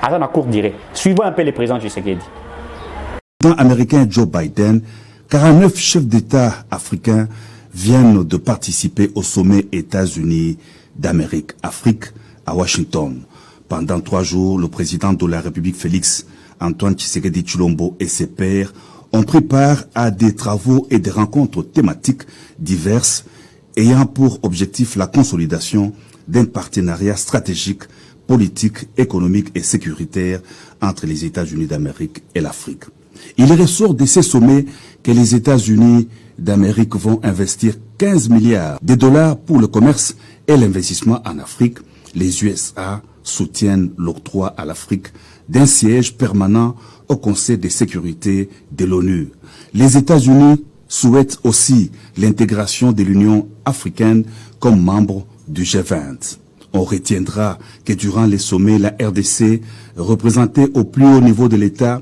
A une courte durée. Suivons un peu le président Tshisekedi. Le président américain Joe Biden, 49 chefs d'État africains viennent de participer au sommet États-Unis d'Amérique-Afrique à Washington. Pendant 3 jours, le président de la République Félix Antoine Tshisekedi Tshilombo et ses pairs ont pris part à des travaux et des rencontres thématiques diverses ayant pour objectif la consolidation d'un partenariat stratégique, politique, économique et sécuritaire entre les États-Unis d'Amérique et l'Afrique. Il ressort de ces sommets que les États-Unis d'Amérique vont investir 15 milliards de dollars pour le commerce et l'investissement en Afrique. Les USA soutiennent l'octroi à l'Afrique d'un siège permanent au Conseil de sécurité de l'ONU. Les États-Unis souhaitent aussi l'intégration de l'Union africaine comme membre du G20. On retiendra que durant les sommets, la RDC, représentée au plus haut niveau de l'État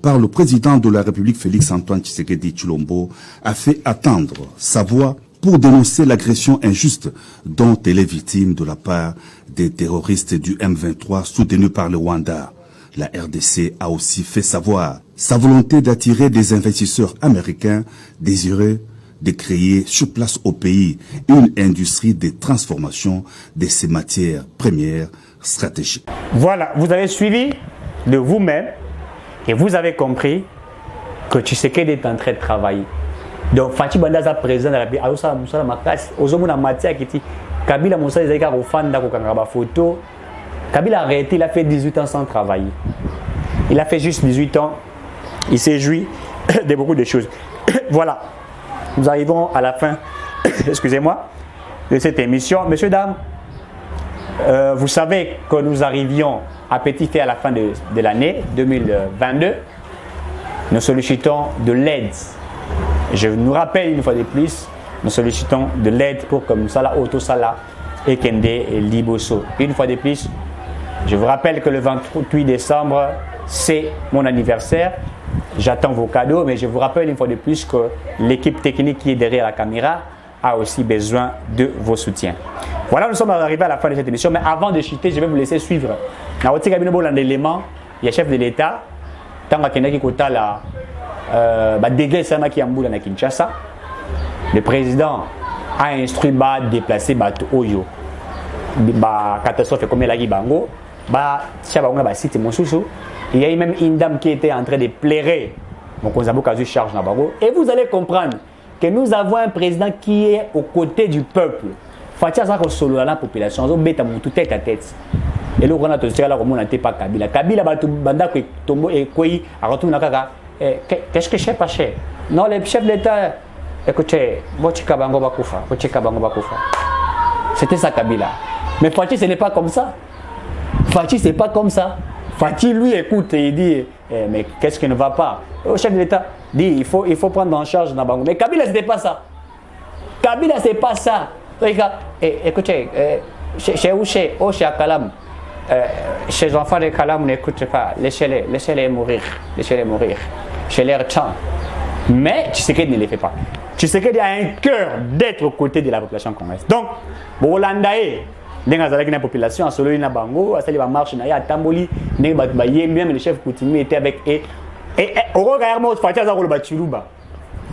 par le président de la République Félix Antoine Tshisekedi Tshilombo, a fait attendre sa voix pour dénoncer l'agression injuste dont elle est victime de la part des terroristes du M23 soutenus par le Rwanda. La RDC a aussi fait savoir sa volonté d'attirer des investisseurs américains désireux de créer sur place au pays une industrie de transformation de ces matières premières stratégiques. Voilà, vous avez suivi de vous-même et vous avez compris que Tshisekedi est en train de travailler. Donc, Fachi Bandaza président de la République, Aoussa Moussa Makas, Ozomuna Matia qui dit Kabila Moussa Zeka Rofanda Kokangaba photo. Kabila a arrêté, il a fait 18 ans sans travailler. Il a fait juste 18 ans, il s'est joui de beaucoup de choses. Voilà, nous arrivons à la fin, excusez-moi, de cette émission. Messieurs, dames, vous savez que nous arrivions à petit fait à la fin de l'année 2022. Nous sollicitons de l'aide. Je nous rappelle une fois de plus, nous sollicitons de l'aide pour que Moussala Otosala et Kende et Liboso. Une fois de plus, je vous rappelle que le 28 décembre, c'est mon anniversaire. J'attends vos cadeaux, mais je vous rappelle une fois de plus que l'équipe technique qui est derrière la caméra a aussi besoin de vos soutiens. Voilà, nous sommes arrivés à la fin de cette émission, mais avant de chuter, je vais vous laisser suivre. Il y a le chef de l'État, le président a instruit de déplacer Oyo. Catastrophe comme la Bango. Il y a même une dame qui était en train de pleurer. Et vous allez comprendre que nous avons un président qui est aux côtés du peuple. Fatia ça que solo la population, on beta mutu tête à tête. Et le roi n'a pas comment n'était pas Kabila. Kabila banda que tombo et koi a retourné na kaka. Qu'est-ce que je sais pas cher? Non, le chef d'État, écoutez, Bochika Bango Bakufa, Bochika Bango Bakufa. C'était ça Kabila. Mais Fatia ce n'est pas comme ça. Fatia c'est pas comme ça. Fatia lui écoute et il dit mais qu'est-ce qui ne va pas? Le chef de l'État dit il faut prendre en charge Nabango. Mais Kabila c'était pas ça. Kabila c'est pas ça. Écoutez, chez Akalam, chez les enfants de Kalam, n'écoutez pas, laissez-les mourir, laissez-les mourir, chez leur temps. Mais Tshisekedi ne les fait pas. Tshisekedi a un cœur d'être aux côtés de la population congolaise. Donc, Bolandae, la population a solo une bango, a sali marche na ya tamboli, même le chef coutumier était avec et au regard de Fatia Zarolo Bachuluba.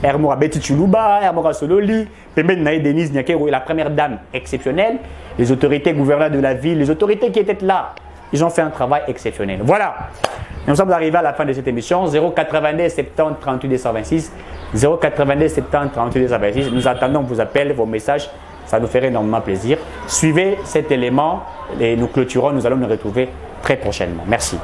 Hermora Betty Chuluba, Hermora Sololi, Denise Nyakero, la première dame exceptionnelle, les autorités gouverneurs de la ville, les autorités qui étaient là, ils ont fait un travail exceptionnel. Voilà, nous sommes arrivés à la fin de cette émission. 082 70 38 226, 082 70 38 226. Nous attendons vos appels, vos messages, ça nous ferait énormément plaisir. Suivez cet élément et nous clôturons, nous allons nous retrouver très prochainement. Merci.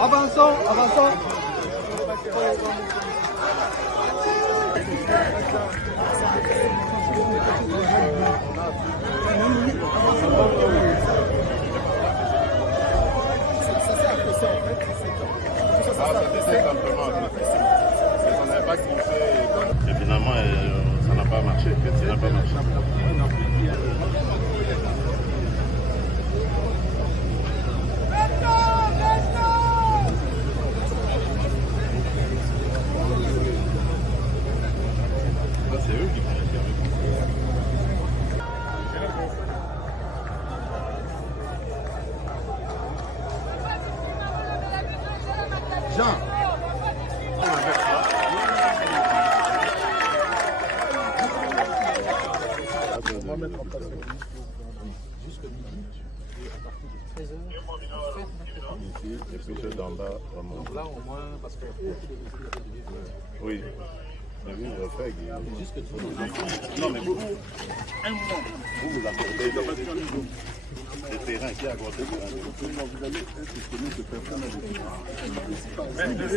Avançons. Et finalement, ça n'a pas marché. Ça n'a pas marché. C'est eux qui vont les faire. Jean. On va mettre en place jusqu'à midi et à partir de 13h. Ici, et puis ceux d'en bas, vraiment. Donc là, au moins, parce que Oui. Mais oui, je fais. jusqu'à 12h. Non, mais vous, un moment, vous accordez des terrains qui accordent des terrains. Vous allez estimer que personne n'a des terrains.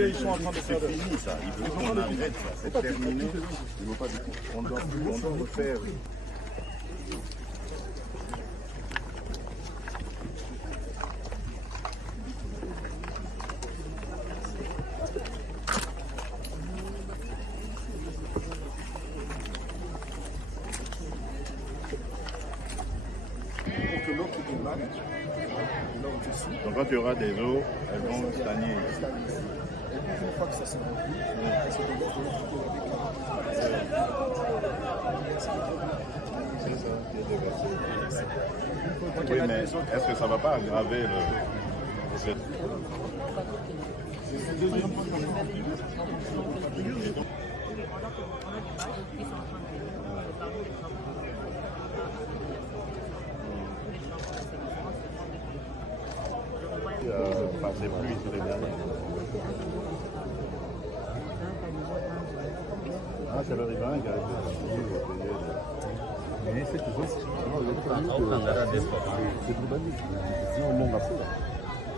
Ils sont en train de faire fini ça. Il faut qu'on arrête ça. C'est terminé. Il ne faut pas dire. On doit refaire. Donc quand il y aura des eaux, elles vont stagner. Et puis une fois que ça s'est rempli, c'est de l'eau C'est ça qui est déversé. Oui, mais est-ce que ça ne va pas aggraver le... Par ces pluies sur les derniers. Ah, c'est le riverain qui a été mais c'est toujours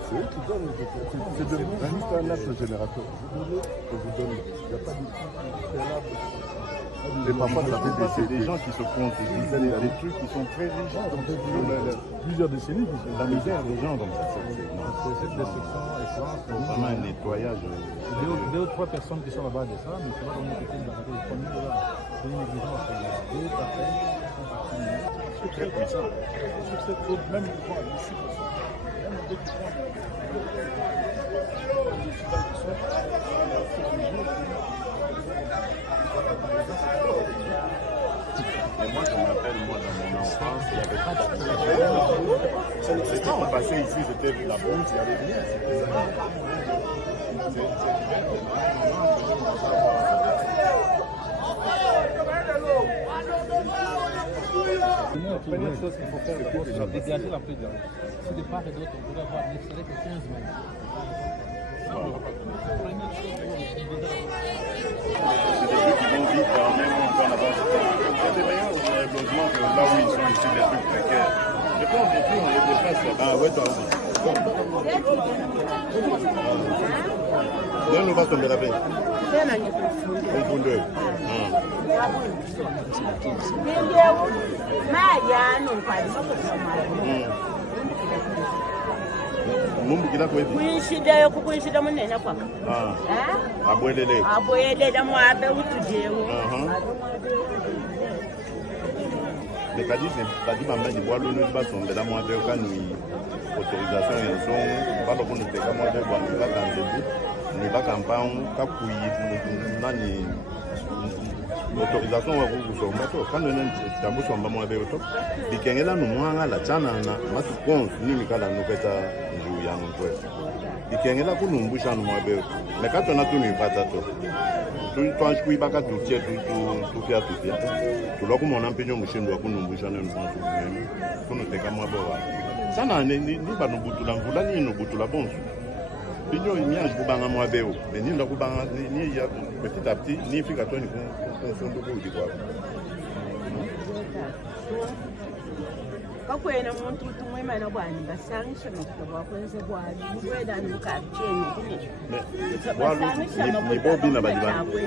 c'est eux qui donnent. C'est juste un acte générateur. Je vous donne. Il n'y a pas de... Et parfois, c'est des gens qui se comptent. Il y a des trucs qui sont très riches. Plusieurs décennies. La misère des gens. Donc, cette destruction c'est vraiment un nettoyage. Deux ou trois personnes qui sont là-bas de ça, mais tu vois, on a peut-être dans les premiers $. C'est une négligence. Deux personnes sont parties. C'est très puissant. Sur cette côte, même ils vont à 6%. Même dès qu'ils font Et moi, je me rappelle, moi, dans mon enfance, il n'y avait pas de... C'est quand on passait ici, c'était la brousse, il n'y avait rien. La première chose qu'il faut faire, c'est dégager la pluie de la route. Si de part et d'autre, on pourrait avoir n'excédé que 15 mètres. C'est des trucs qui vont vite, quand même, on va là-bas. Il y a des meilleurs logements que là où ils sont ici, des trucs précaires. Je pense que on les déplace là-bas. Ah ouais, toi aussi. Donne-nous pas tomber la paix. Au fond d'eux. Mumbukila kwepi? Kuishidayo kukuishida munene kwa. Abwelele. Abwelele mwabe utujewo. Mais kadi mamba di boalo no ba sombe la mwabe okani autorisation ya son ba lo kono te ka mwabe bwa ni ba kanzebu ni ba kampang ka kuyi nani autorisation wa kusomba to kando nene tabu somba mwabe oto bikengela no mwanga la chana na matu konf ni mikala no peta nju ya nkwe bikengela kunumbusha no mwabe mais quand on a tout ni pata to tu kui baka tu tie tu fia tu loko mona mpenyo mushindo akunumbusha no mwantu mwe kuno teka mwabe wa sana ni ba no butula mvula ni no butula bonso Binyo imiage kubanga mwabeo. Mais ni ndakubanga ni ya petit à petit ni fika toi ni konfondo ko di kwa. Kakwena umuntu uthi umwemana bani basangisha nokuba kwenze kwani ukweda nukatsheni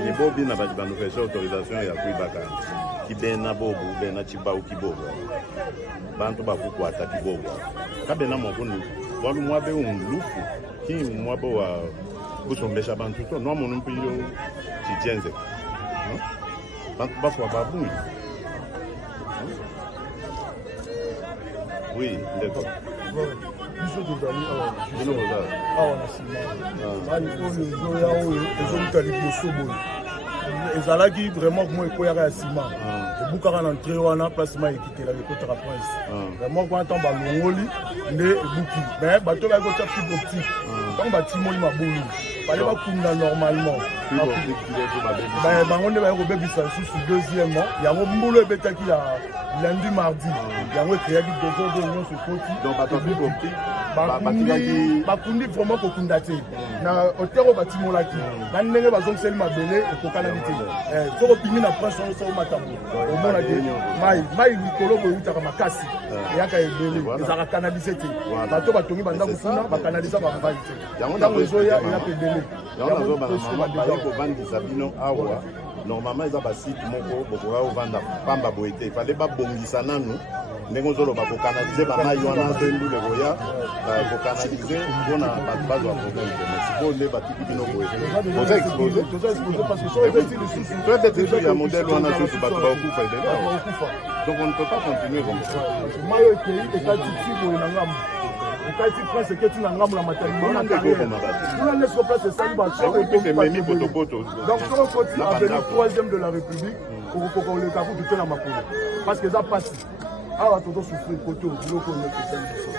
ni bobi na bajibanu fait autorisation ya kuibaka kibena bobu bena chibau kibobo bantu bakukwata kibobo kabena mokunu walu mwabe umlufu ki mwabo wa kusombesha bantu to no monu mpilo chijenze bantu baswa babu. Oui, d'accord. biso tozali awa na nsima bani oyo ezoya oyo ezoluta liboso boye ezalaki vraiment mo ekweyaka ya nsima ebukaka na entré wana place ma ekitelaka ekotaka prince vraiment kuna ntango balongoli nde ebuki mais bato baki kotya fibre optique ntango batimoli mabulu bale bakunda normalement bango nde baye kobebisa lisusu deuxièmement yango mbulu ebetaki ya lundi mardi yango ekreaki désordre nyonso ekoti bakundi vraiment kokunda te na otero batimolaki na ndenge bazongiseli mabele ekokanaki te soko opimi na prince oyo soko matambo omona te mai likolo boye eutaka makasi eyaka ebele ezalaka kanalize te bato batongi bandako kuna bakanaliza bambai te ntango ezoya eyaka ebele kobandisa bino awa normalement eza basite moko bokoka ovanda pamba boye te fale babongisa nanu ndenge ozoloba kokanalize bamai wana mpe mbula ekoya kokanalize mpona bato bazwa problème te sikoyo nde batiki bino boye toza expose peut-être ezo ya modele wana susu bato baokufa ebele donc on ne peut pas continuer comme ça mai ekei ekati ti boye na ngambu ekati prince eketi na ngambu na mataliona neso place esali batomemi potopoto donc soko koti aveni 3e de la république okokoka oleka kutu te na makolo parce que eza pasi awa tozosouffrir kote biloko nekosali biso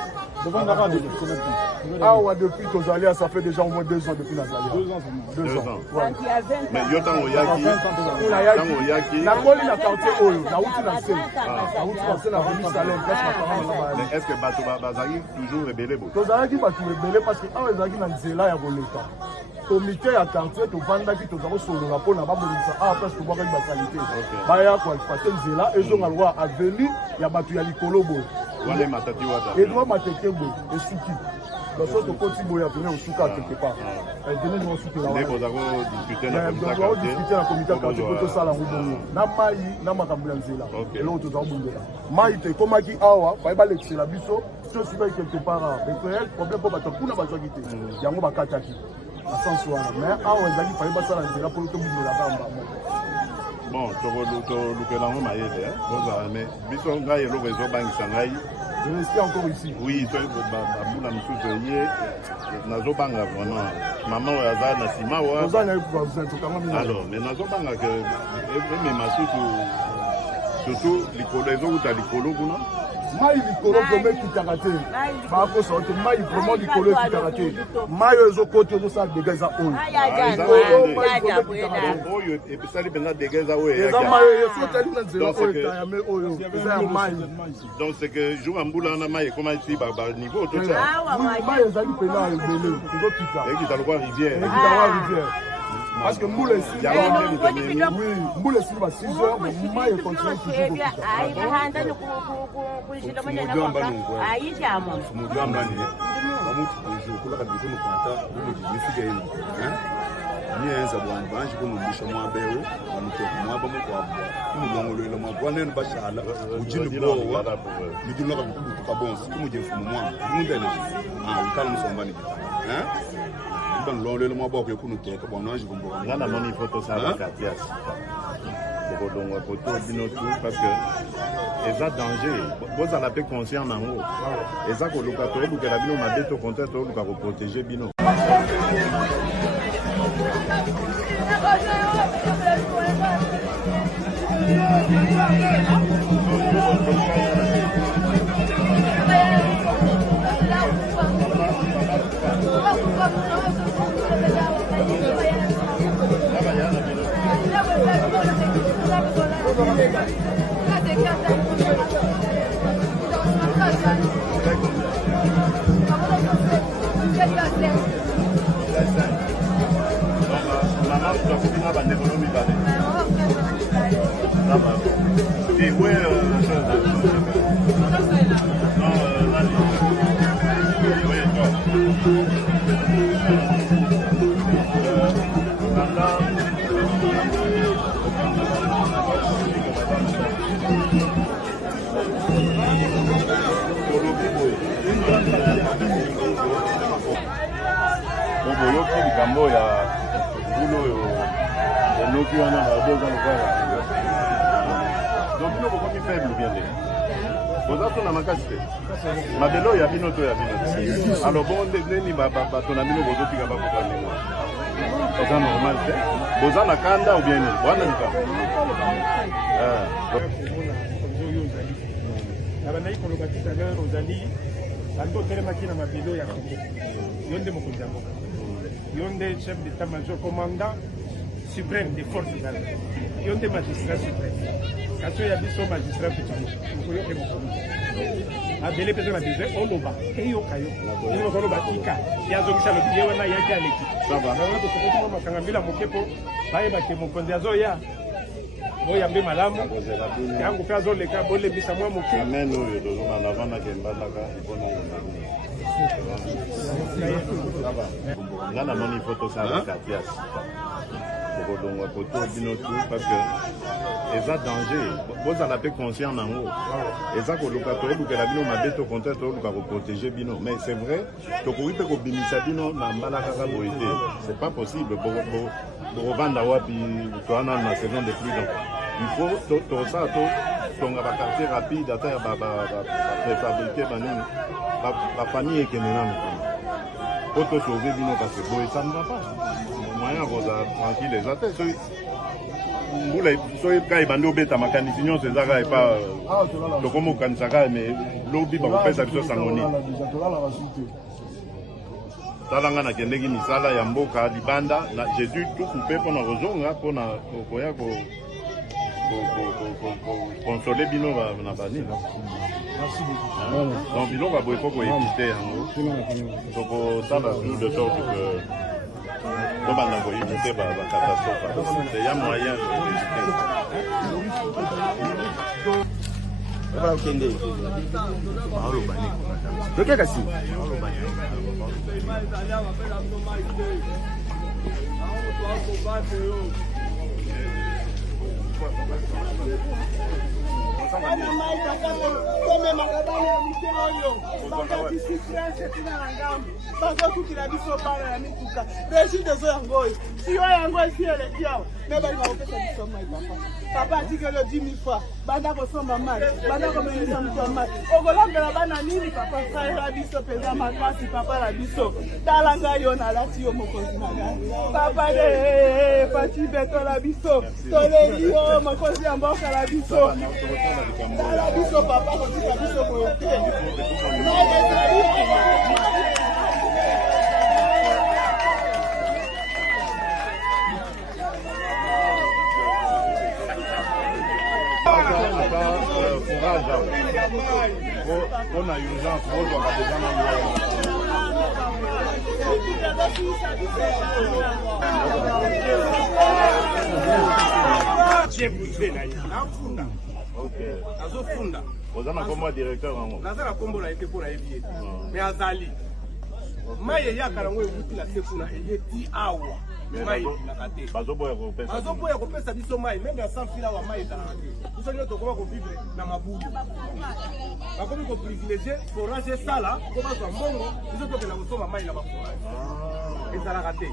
awa depuis tozalia ça fait déjà au moins 2 ans depuis nazalia 2 ans mais yo ntango oyaki nakoli na quartier oyo nauti na se na remi salem mais est ce que bato bazalaki toujours ebele boye tozalaki bato ebele parce que awa ezalaki na nzela ya koleka komite ya quartier tovandaki toza kosolola mpona babongisa awa place tobwakaki basalite baya koalifate nzela ezonga lwa aveni ya bato ya likolo boye edwa mateke boye esuki loso tokoti boye aveni osuka quelque part veni osukelaodiskute na komite ya quartier po tosala yango bongo na mai na makambo ya nzela eloko toza kobongela mai te ekomaki awa baye balekisela biso tosukaki quelque part ekoyel problème mpo bato kuna bazwaki te yango bakataki asens wana mais awa ezalaki faye basala nzela mpo tobundela bamba moko bon tolukela yango mayele ozala mais biso ngai eloko ezobangisa ngai je reste encore ici oui bambula mosusu eye nazobanga vraiment mama oyo aza na nsima alors mais nazobanga ke emema susu surtout likolo ezouta likolo kuna mai likolo vraimen ekitaka te bakosa te mai vraiment likolo ekitaka te mai oyo ezokoti ozosala dega eza oyo epesali mpenza dega eza oyo eza mai oyo sotali na nzela oyo etayame oyo eza ya mai donc c'est que jour ya mbula wana mai ekoma eti baniveau totya mai ezali pena ebele ezokita ekita lokwa rivière parce que mbula esili mbula esili ba 6 heures mais mai econtinue toujours niyenza bwana banje kunumbisha mwabeo wamutoka mwaba mukwabo kumulongolwela mwabwanene bashala ujini bowa midino ka bitu ka bonsi kumuje mfumo mwamba kumundele ukala musombani bangilongolwela mwaba ko kunutoka bwana anje kumboka ngana moni photo sala katias kodongo photo bino tout parce que eza danger bozala pe conscient nango eza koluka tolukela bino mabe to contraire toluka koprotéger bino va développer d'aller. Ça va. Et ouais, boyoki likambo ya bulo oyo enoki wana baboza lokwala donc bino bokomi faible bien te boza to na makasi te mabele oyo ya bino to ya bino te alors bon neni bato na bino bozotika bakoka ndenge oza normal te boza na kanda ou bien nini wana likambo na bandaki koloba tout à l'heure ozali bando otelemaki na mabelo ya kongo yo nde mokonzi ya mboka yo nde chef d'état-major commandant suprême des forces armées yo nde magistrat suprême kasi oyo ya biso magistrat petit okoyoke mokonzi abele mpenza na besoin oloba eyoka yo ini bakoloba tika yazongisa lobi ye wana yaki aleki wana tosokoti mwa makanga mbila moke mpo bayebake mokonzi azoya boyambe malamu yango mpe azoleka bolembisa mwa moke amen oyo tozomana avandaka embandaka mpona nga namoni fo tosalaka piase tokodongwa koto bino tu parce que eza danger bozala mpe conscient nango eza koluka toolukela bino mabe to contraire tooluka koprotege bino mais c'est vrai tokoki mpe kobimisa bino na mbala kaka boye te c'est pas possible bokovanda wapi toana na saison de pluie donc il faut tosala tonga baquartier rapide ata ya préfabriqué banini bafamille ekende nano po tosauve bino parce que boye ça ne va pas moyen kozala tranquille eza te soki mbula soki ka ebandi obeta makanisi nyonso eza kaka epa tokoma kokanisa kaka mais lobi bakopesa biso sango nini tala nga nakendeki misala ya mboka libanda j'ai dû tout couper mpona kozonga mpona koya console bino na banini donc biloko boye fo koevite yango tokosala tout de sorte que tobanda koevite bacatastrophe ya moyen okende baolobani toke kasi bazokukila biso bana na mituka régime dezo yango oyo siyo yango esi eleki awa me bali bakopesa biso mai papa atikeli 10 000 fois banda kosomba mai banda komelisa moto ya mai okolambela bana nini papa saela biso mpenza makasi papa na biso tala ngai yo nalati yo mokonzi na ngai papa de pati betola biso toleli yo mokonzi ya mboka na biso tala biso papa kotika biso boye te on a urgence bozwaka deja na azofunda oza na kombo ya directeur yango naza na kombo na ye te mpo na yebi ye me azali mai eyaka nango ewuti na se kuna eyeti awa mai elaka te bazoboya kopesa biso mai meme ya sanfila awa mai ezalaka te biso nio tokoma kovivre na mabulu bakomi koprivilégie forage esala mpo bazwa mbongo biso tokenda kosomba mai na baforage ezalaka te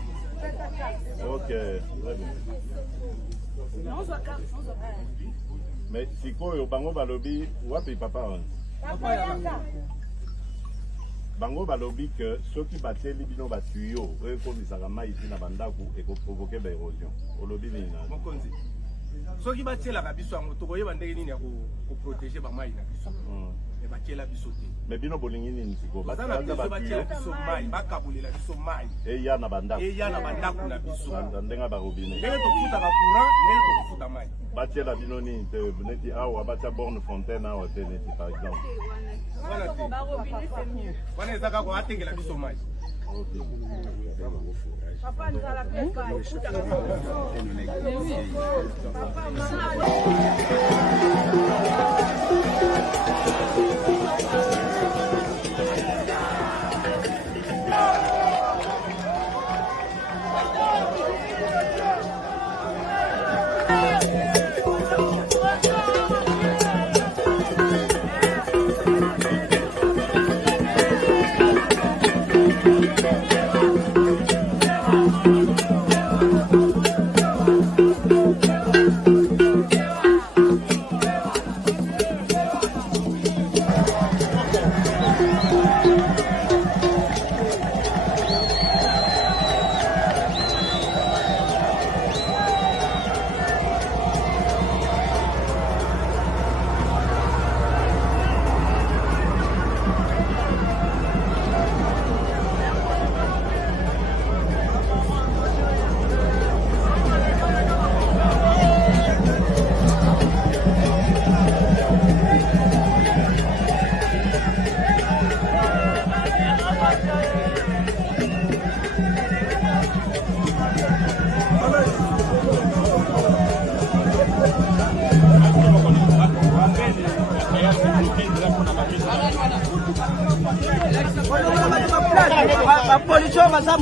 mais sikoyo bango balobi wapi papa bango balobi ke soki batieli bino batuyo oyo ekomisaka mai iti na bandako ekoprovoke baérosion olobi nini mokonzi soki batielaka biso yango tokoyeba ndenge nini ya koprotege bamai na biso me batiela biso te me bino bolingi nini sikoyo batiela biso mai bakabolela biso mai eya na bandako na biso ndenge barobine ndenge tokufutaka courant ndenge tokofuta mai batiela bino nini te neti awa batia borne fontaine awa te neti par exemple wana eza kaka atengela biso mai Papa nous a la plaie pas. La pollution va ça,